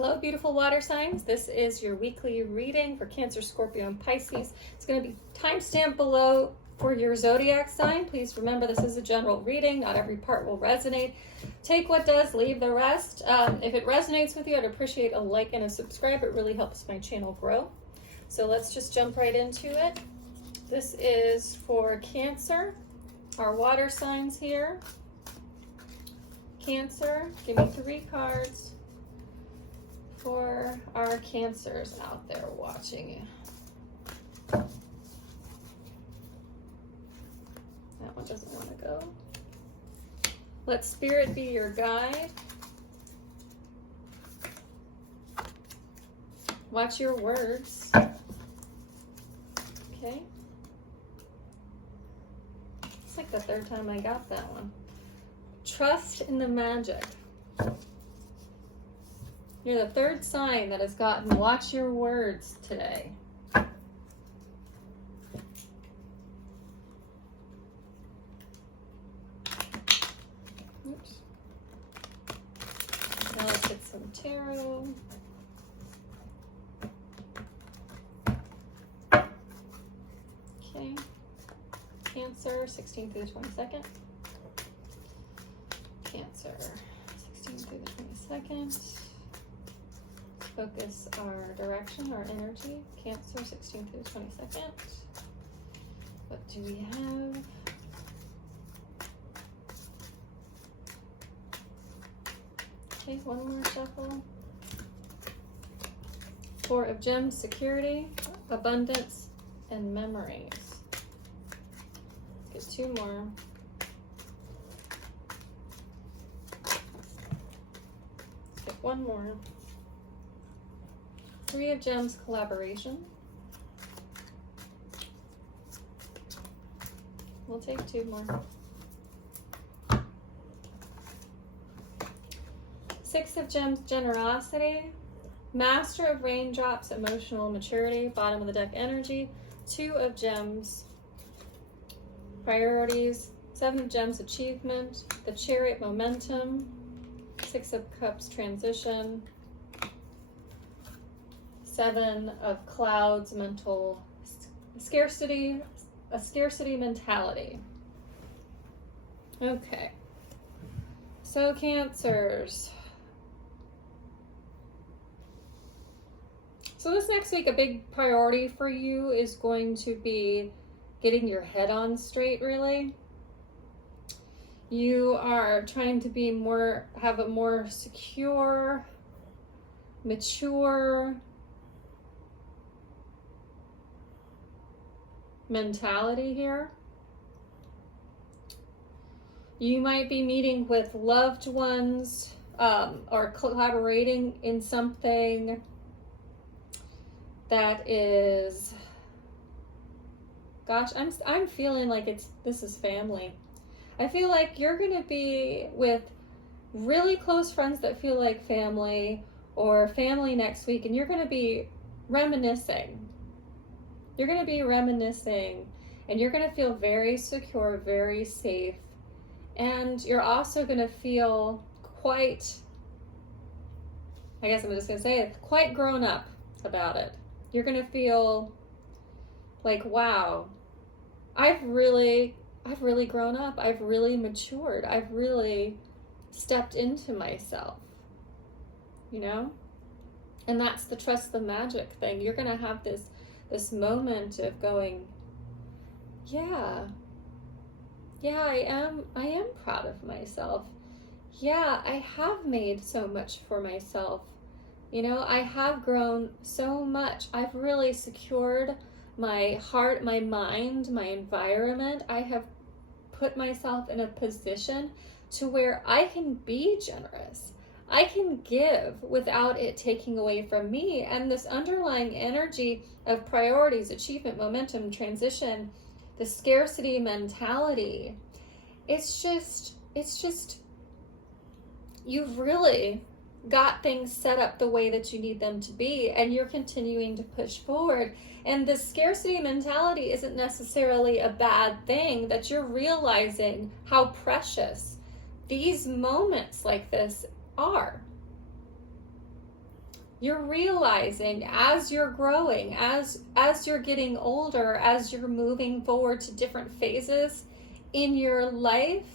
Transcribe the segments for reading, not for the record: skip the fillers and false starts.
Hello, beautiful water signs. This is your weekly reading for Cancer, Scorpio, and Pisces. It's going to be timestamped below for your zodiac sign. Please remember this is a general reading. Not every part will resonate. Take what does, leave the rest. If it resonates with you, I'd appreciate a like and a subscribe. It really helps my channel grow. So let's just jump right into it. This is for Cancer, our water signs here. Cancer, give me 3 cards for our Cancers out there watching. That one doesn't want to go. Let Spirit be your guide. Watch your words. Okay. It's like the 3rd time I got that one. Trust in the magic. You're the 3rd sign that has gotten watch your words today. Oops. Now let's get some tarot. Okay. Cancer, 16th through the 22nd. Cancer, 16th through the 22nd. Focus our direction, our energy. Cancer, 16th through the 22nd. What do we have? Okay, one more shuffle. 4 of Gems, security, abundance, and memories. Let's get 2 more. Let's get 1 more. 3 of Gems, collaboration. We'll take 2 more. 6 of Gems, generosity. Master of raindrops, emotional maturity, bottom of the deck energy. 2 of Gems, priorities. 7 of Gems, achievement. The Chariot, momentum. 6 of Cups, transition. 7 of Clouds, mental scarcity, a scarcity mentality. Okay. So Cancers. So this next week, a big priority for you is going to be getting your head on straight, really. You are trying to be have a more secure, mature mentality here. You might be meeting with loved ones or collaborating in something that is, gosh, I'm feeling like this is family. I feel like you're going to be with really close friends that feel like family, or family next week, and you're going to be reminiscing. You're going to be reminiscing, and you're going to feel very secure, very safe. And you're also going to feel quite, I guess I'm just going to say it, quite grown up about it. You're going to feel like, wow, I've really grown up. I've really matured. I've really stepped into myself, you know? And that's the trust the magic thing. You're going to have this moment of going, yeah, I am proud of myself. Yeah, I have made so much for myself. You know, I have grown so much. I've really secured my heart, my mind, my environment. I have put myself in a position to where I can be generous. I can give without it taking away from me. And this underlying energy of priorities, achievement, momentum, transition, the scarcity mentality, it's just, you've really got things set up the way that you need them to be, and you're continuing to push forward. And the scarcity mentality isn't necessarily a bad thing, that you're realizing how precious these moments like this are. You're realizing as you're growing, as you're getting older, as you're moving forward to different phases in your life,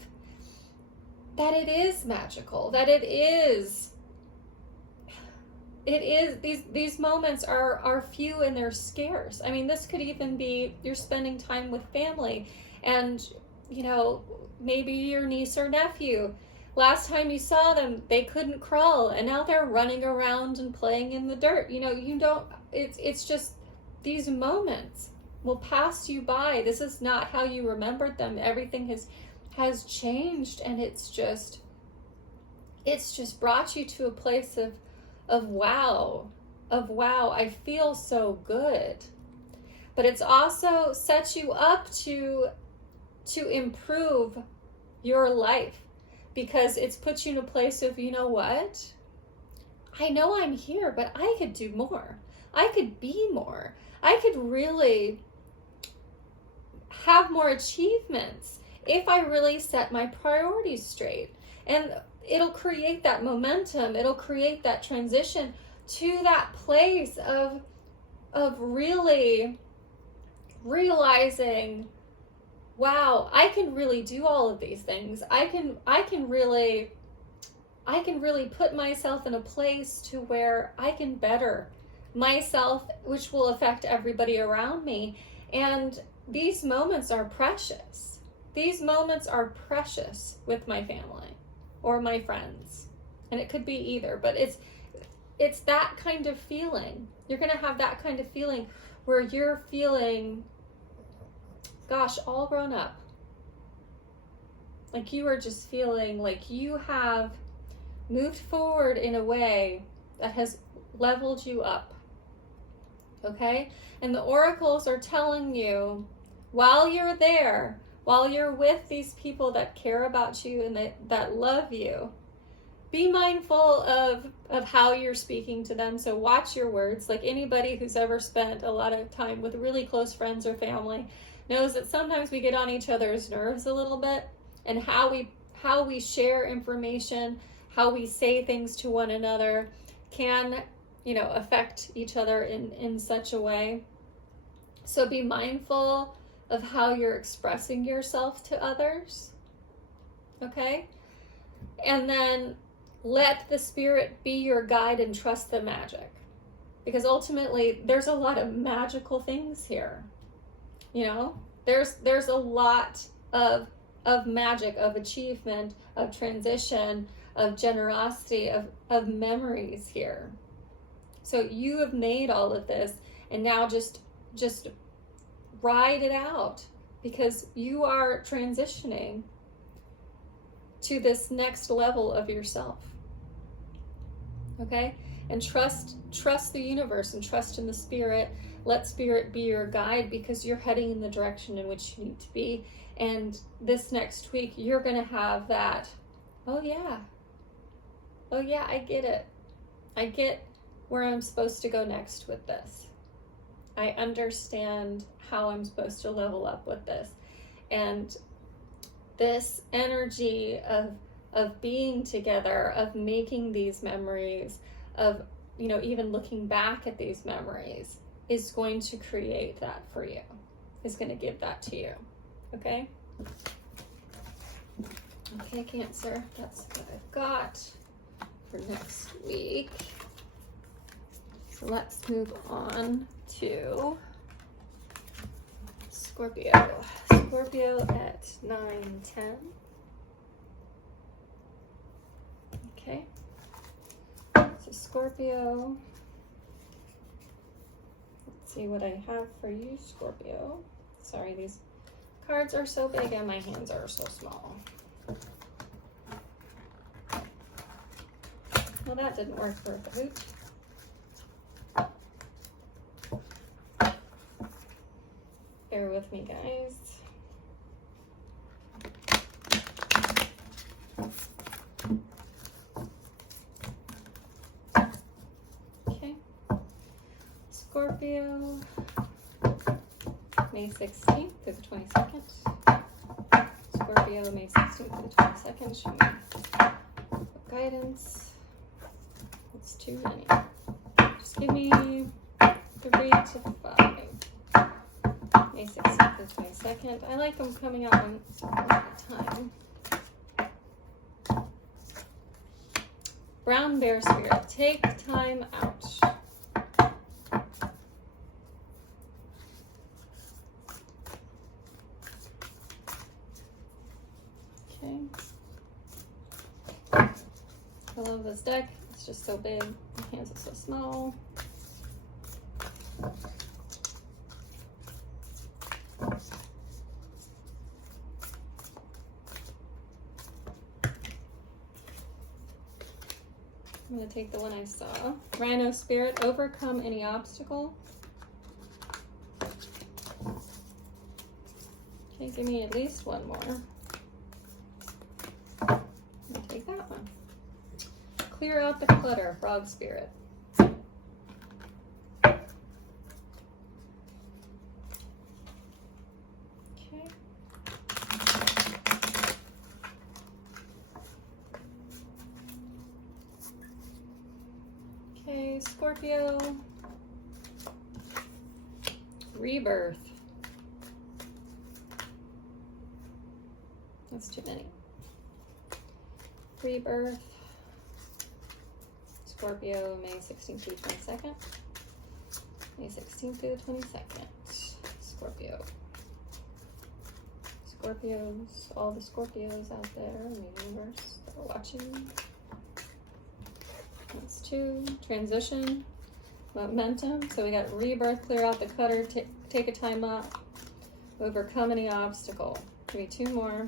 that it is magical, that it is these moments are few and they're scarce. I mean, this could even be you're spending time with family, and you know, maybe your niece or nephew, last time you saw them they couldn't crawl and now they're running around and playing in the dirt. You know, you don't, it's just these moments will pass you by. This is not how you remembered them. Everything has changed, and it's just brought you to a place of wow, I feel so good. But it's also set you up to improve your life, because it's put you in a place of, you know what? I know I'm here, but I could do more. I could be more. I could really have more achievements if I really set my priorities straight. And it'll create that momentum. It'll create that transition to that place of really realizing, wow, I can really do all of these things. I can really put myself in a place to where I can better myself, which will affect everybody around me. And these moments are precious. These moments are precious with my family or my friends. And it could be either, but it's that kind of feeling. You're going to have that kind of feeling where you're feeling, gosh, all grown up. Like you are just feeling like you have moved forward in a way that has leveled you up. Okay? And the oracles are telling you, while you're there, while you're with these people that care about you and that love you, be mindful of how you're speaking to them. So watch your words. Like anybody who's ever spent a lot of time with really close friends or family knows that sometimes we get on each other's nerves a little bit, and how we share information, how we say things to one another can, you know, affect each other in such a way. So be mindful of how you're expressing yourself to others. Okay? And then let the spirit be your guide and trust the magic. Because ultimately there's a lot of magical things here. You know, there's a lot of magic, of achievement, of transition, of generosity, of memories here. So you have made all of this, and now just ride it out, because you are transitioning to this next level of yourself. Okay? And trust the universe and trust in the spirit. Let spirit be your guide, because you're heading in the direction in which you need to be. And this next week, you're going to have that, oh yeah, I get it. I get where I'm supposed to go next with this. I understand how I'm supposed to level up with this. And this energy of being together, of making these memories, of, you know, even looking back at these memories is going to create that for you. Is going to give that to you. Okay? Okay, Cancer. That's what I've got for next week. So let's move on to Scorpio. Scorpio at 9:10. Okay. So Scorpio. Let's see what I have for you, Scorpio. Sorry, these cards are so big and my hands are so small. Well, that didn't work for a hoot. Bear with me, guys. Okay. Scorpio, May 16th to the 22nd. Scorpio, May 16th to the 22nd. Show me guidance. It's too many. Give me 3 to 5. May 16th and 22nd. I like them coming out one at a time. Brown bear spirit, take time out. Okay. I love this deck. It's just so big. My hands are so small. I'm going to take the one I saw. Rhino spirit, overcome any obstacle. Okay, give me at least one more. I'm going to take that one. Clear out the clutter, frog spirit. Okay. Okay, Scorpio. Rebirth. That's too many. Rebirth. Scorpio, May 16th through 22nd. May 16th through the 22nd. Scorpio. Scorpios, all the Scorpios out there in the universe that are watching. That's 2. Transition. Momentum. So we got rebirth, clear out the clutter, take a time out, overcome any obstacle. Give me 2 more.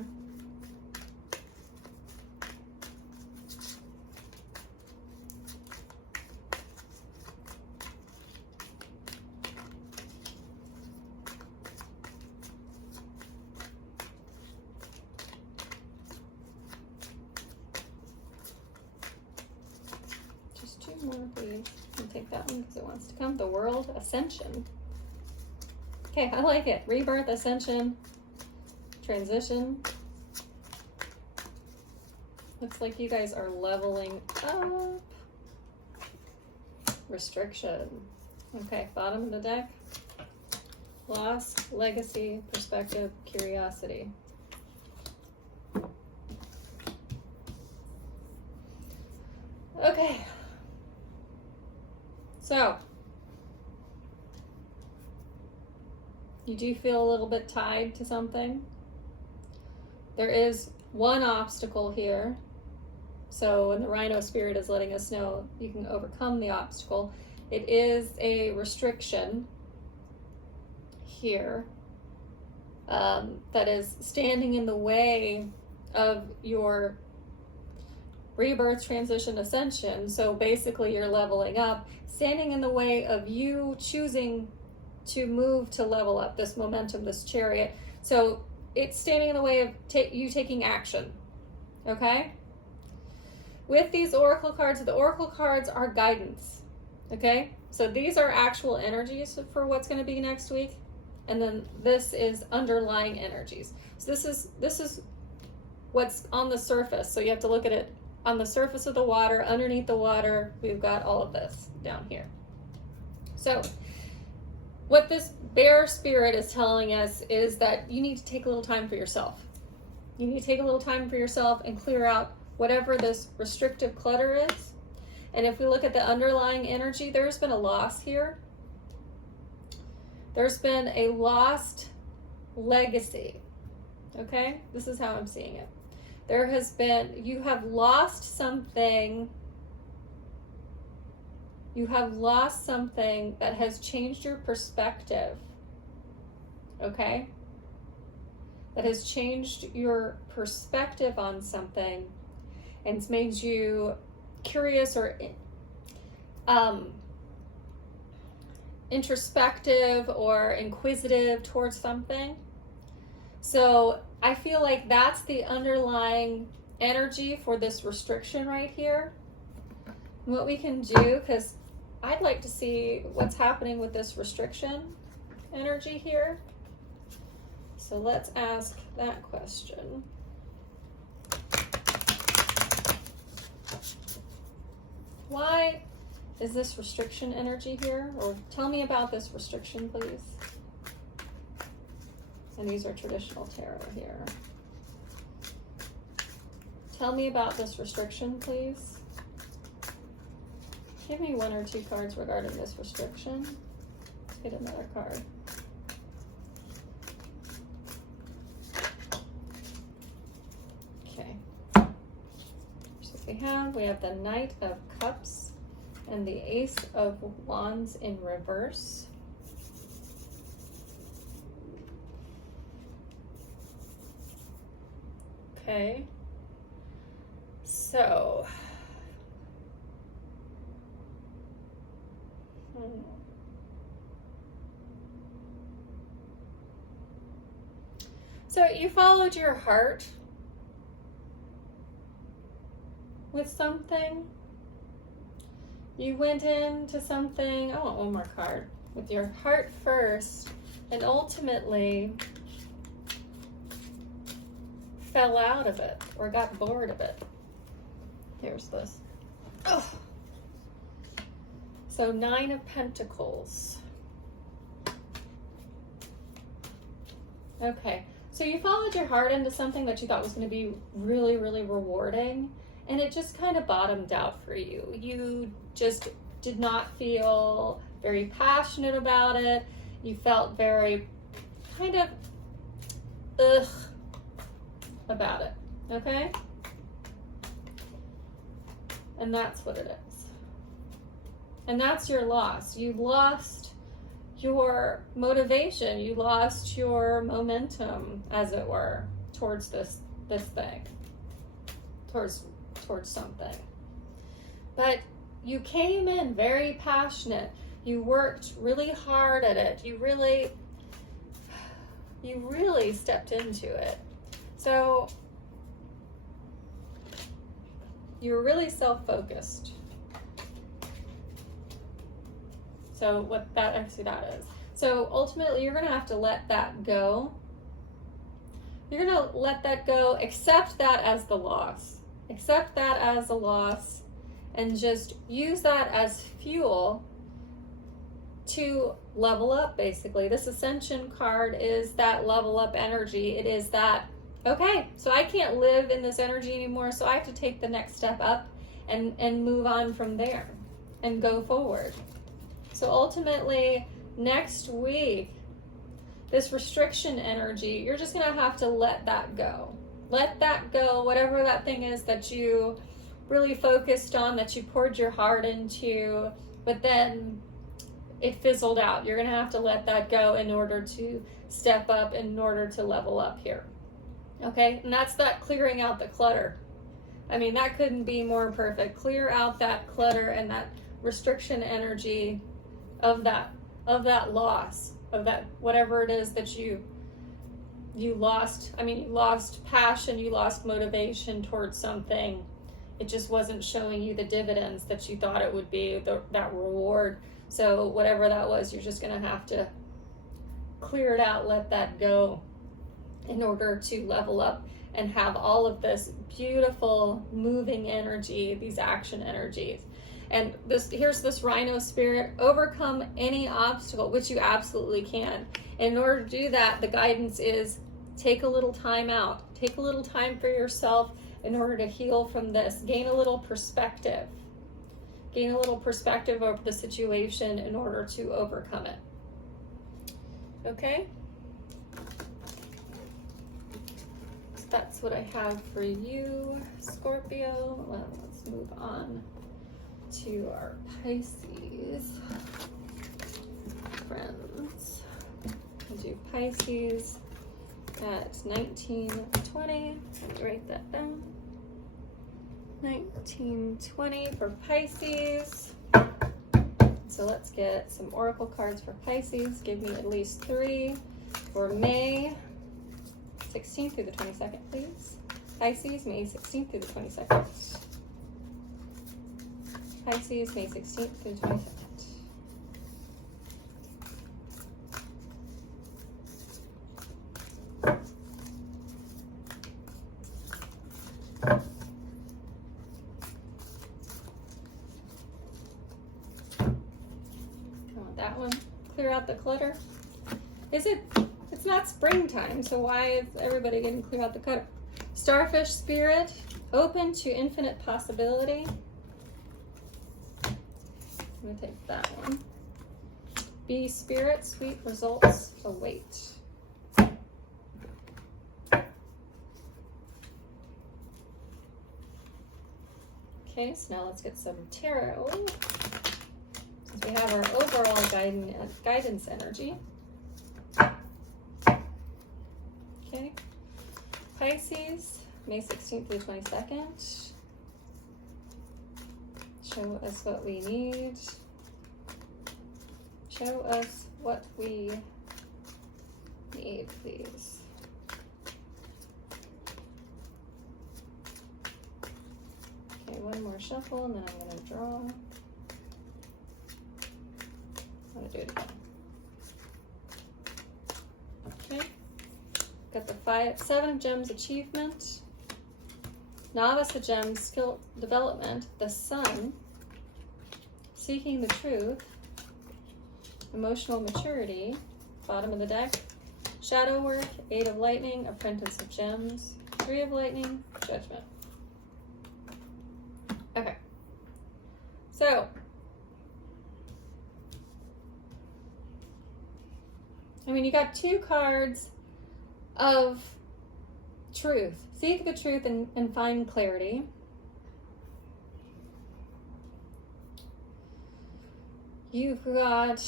Just 2 more, please. I'll take that one because it wants to come. The world, ascension. Okay, I like it. Rebirth, ascension, transition. Looks like you guys are leveling up. Restriction. Okay, bottom of the deck. Loss, legacy, perspective, curiosity. Okay. So, you do feel a little bit tied to something. There is one obstacle here. So when the Rhino spirit is letting us know you can overcome the obstacle, it is a restriction here that is standing in the way of your rebirth, transition, ascension. So basically you're leveling up, standing in the way of you choosing to move to level up, this momentum, this chariot. So it's standing in the way of you taking action. Okay? With these oracle cards, the oracle cards are guidance. Okay? So these are actual energies for what's going to be next week. And then this is underlying energies. So this is what's on the surface. So you have to look at it on the surface of the water, underneath the water. We've got all of this down here. So what this bear spirit is telling us is that you need to take a little time for yourself. You need to take a little time for yourself and clear out whatever this restrictive clutter is. And if we look at the underlying energy, there's been a loss here. There's been a lost legacy. Okay? This is how I'm seeing it. There has been, you have lost something. You have lost something that has changed your perspective. Okay? That has changed your perspective on something and it's made you curious or introspective or inquisitive towards something. So I feel like that's the underlying energy for this restriction right here. What we can do, because I'd like to see what's happening with this restriction energy here. So let's ask that question. Why Is this restriction energy here? Or tell me about this restriction, please. And these are traditional tarot here. Tell me about this restriction, please. Give me 1 or 2 cards regarding this restriction. Let's get another card. Okay. So we have the Knight of Cups and the Ace of Wands in reverse. Okay. So, so you followed your heart with something. You went into something, I want one more card, with your heart first, and ultimately fell out of it or got bored of it. Here's this. Oh. So 9 of Pentacles. Okay, so you followed your heart into something that you thought was going to be really, really rewarding, and it just kind of bottomed out for you. You just did not feel very passionate about it. You felt very kind of ugh about it, okay? And that's what it is. And that's your loss. You lost your motivation. You lost your momentum, as it were, towards this thing, towards something. But you came in very passionate. You worked really hard at it. You really stepped into it. So you're really self-focused. So what that is. So ultimately you're gonna have to let that go. You're gonna let that go, accept that as the loss. Accept that as a loss and just use that as fuel to level up, basically. This Ascension card is that level up energy. It is that, okay, so I can't live in this energy anymore, so I have to take the next step up and move on from there and go forward. So ultimately, next week, this restriction energy, you're just gonna have to let that go. Let that go, whatever that thing is that you really focused on, that you poured your heart into, but then it fizzled out. You're gonna have to let that go in order to step up, in order to level up here. Okay, and that's that clearing out the clutter. I mean, that couldn't be more perfect. Clear out that clutter and that restriction energy of that loss, of that whatever it is that you lost. I mean, you lost passion, you lost motivation towards something. It just wasn't showing you the dividends that you thought it would be, that reward. So whatever that was, you're just gonna have to clear it out, let that go, in order to level up and have all of this beautiful moving energy, these action energies. And here's this Rhino spirit, overcome any obstacle, which you absolutely can. And in order to do that, the guidance is take a little time out, take a little time for yourself in order to heal from this, gain a little perspective over the situation in order to overcome it. Okay? So that's what I have for you, Scorpio. Well, let's move on to our Pisces friends. We'll do Pisces at 1920. Let me write that down. 1920 for Pisces. So let's get some oracle cards for Pisces. Give me at least 3 for May 16th through the 22nd, please. Pisces, May 16th through the 22nd. Pisces, May 16th through the 22nd. that one. Clear out the clutter. It's not springtime, so why is everybody getting clear out the clutter? Starfish spirit, open to infinite possibility. I'm gonna take that one. Bee spirit, sweet results await. Okay, so now let's get some tarot. Since we have our overall guidance energy. Okay, Pisces, May 16th through 22nd. Show us what we need. Show us what we need, please. Okay, one more shuffle and then I'm going to draw. I'm going to do it again. Okay. Got the 7 of Gems achievement. Novice of Gems skill development. The Sun. Seeking the truth. Emotional maturity. Bottom of the deck. Shadow work. 8 of Lightning. Apprentice of Gems. 3 of Lightning. Judgment. Okay. So, I mean, you got 2 cards of truth. Seek the truth and find clarity. You've got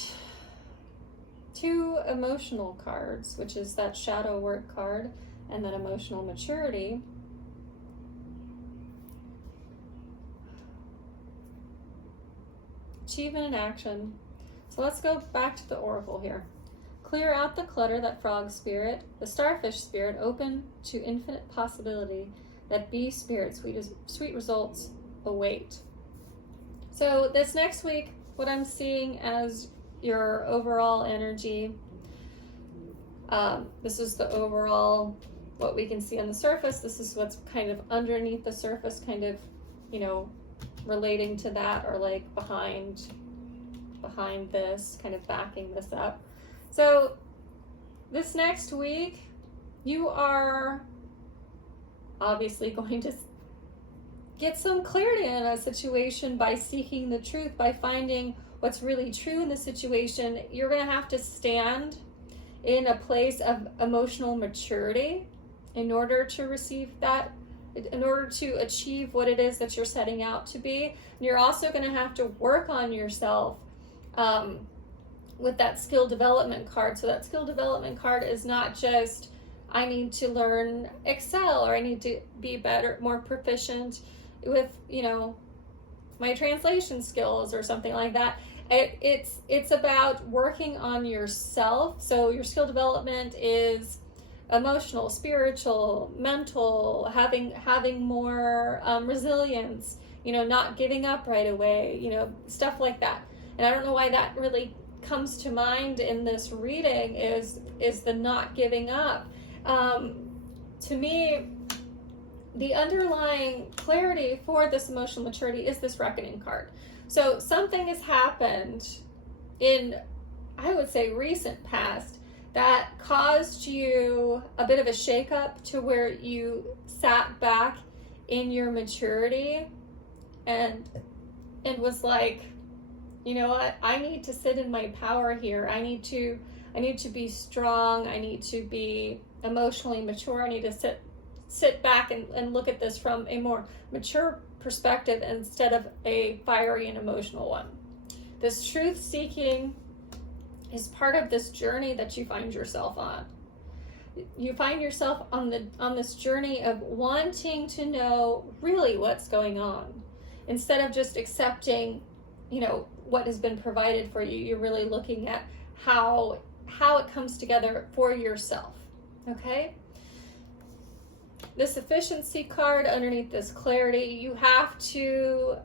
2 emotional cards, which is that shadow work card and that emotional maturity. Achievement and action. So let's go back to the oracle here. Clear out the clutter, that frog spirit, the starfish spirit, open to infinite possibility, that bee spirit, sweet results await. So this next week, what I'm seeing as your overall energy, this is the overall, what we can see on the surface. This is what's kind of underneath the surface, kind of, you know, relating to that, or like behind this, kind of backing this up. So this next week, you are obviously going to get some clarity in a situation by seeking the truth, by finding what's really true in the situation. You're going to have to stand in a place of emotional maturity in order to receive that, in order to achieve what it is that you're setting out to be. And you're also going to have to work on yourself with that skill development card. So that skill development card is not just, I need to learn Excel, or I need to be better, more proficient with, you know, my translation skills or something like that. It's about working on yourself. So your skill development is emotional, spiritual, mental, having more resilience, you know, not giving up right away, you know, stuff like that. And I don't know why that really comes to mind in this reading is the not giving up. To me, the underlying clarity for this emotional maturity is this reckoning card. So something has happened in, I would say, recent past that caused you a bit of a shakeup to where you sat back in your maturity and was like, you know what, I need to sit in my power here. I need to be strong. I need to be emotionally mature. I need to sit back and look at this from a more mature perspective instead of a fiery and emotional one. This truth seeking is part of this journey that you find yourself on. You find yourself on this journey of wanting to know really what's going on, instead of just accepting, you know, what has been provided for you. You're really looking at how it comes together for yourself. Okay? This efficiency card underneath this clarity, you have to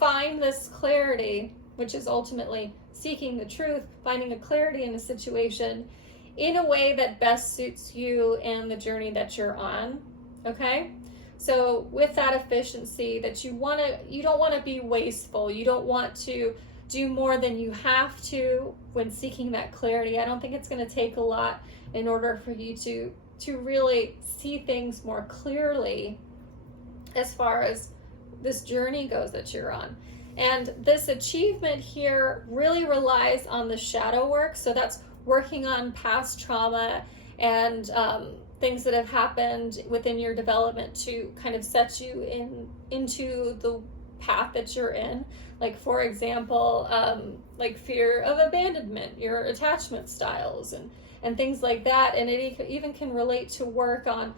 find this clarity, which is ultimately seeking the truth, finding a clarity in a situation in a way that best suits you and the journey that you're on. Okay? So with that efficiency, that you don't want to be wasteful. You don't want to do more than you have to when seeking that clarity. I don't think it's going to take a lot in order for you to really see things more clearly as far as this journey goes that you're on. And this achievement here really relies on the shadow work. So that's working on past trauma and things that have happened within your development to kind of set you into the path that you're in. Like, for example, like fear of abandonment, your attachment styles and things like that. And it even can relate to work on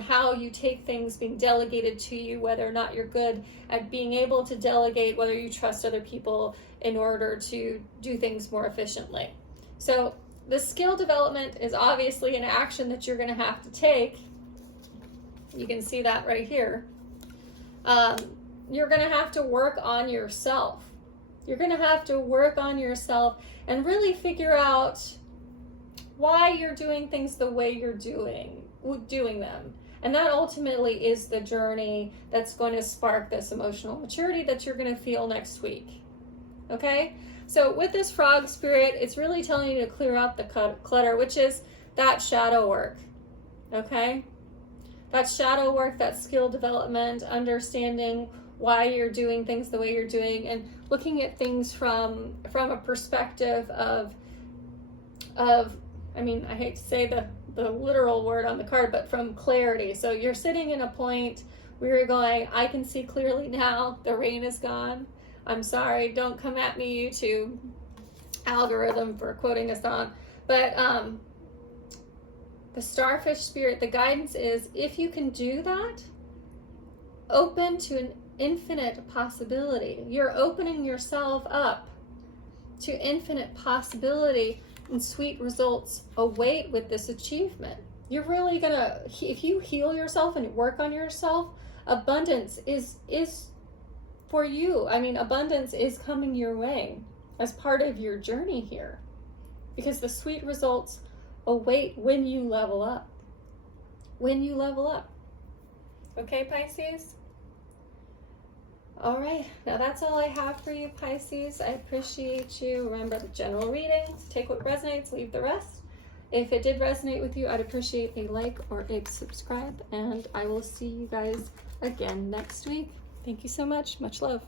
how you take things being delegated to you, whether or not you're good at being able to delegate, whether you trust other people in order to do things more efficiently. So the skill development is obviously an action that you're going to have to take. You can see that right here. You're going to have to work on yourself. You're going to have to work on yourself and really figure out why you're doing things the way you're doing them. And that ultimately is the journey that's going to spark this emotional maturity that you're going to feel next week. Okay? So with this frog spirit, it's really telling you to clear out the clutter, which is that shadow work. Okay? That shadow work, that skill development, understanding why you're doing things the way you're doing, and looking at things from a perspective of I mean, I hate to say the literal word on the card, but from clarity. So you're sitting in a point where you're going, I can see clearly now, the rain is gone. I'm sorry, don't come at me, YouTube algorithm, for quoting a song. But the starfish spirit, the guidance is, if you can do that, open to an infinite possibility. You're opening yourself up to infinite possibility, and sweet results await with this achievement. You're really gonna, if you heal yourself and work on yourself, abundance is for you. I mean, abundance is coming your way as part of your journey here, because the sweet results await when you level up. When you level up. Okay, Pisces? All right, now that's all I have for you, Pisces. I appreciate you. Remember the general readings. Take what resonates, leave the rest. If it did resonate with you, I'd appreciate a like or a subscribe, and I will see you guys again next week. Thank you so much. Much love.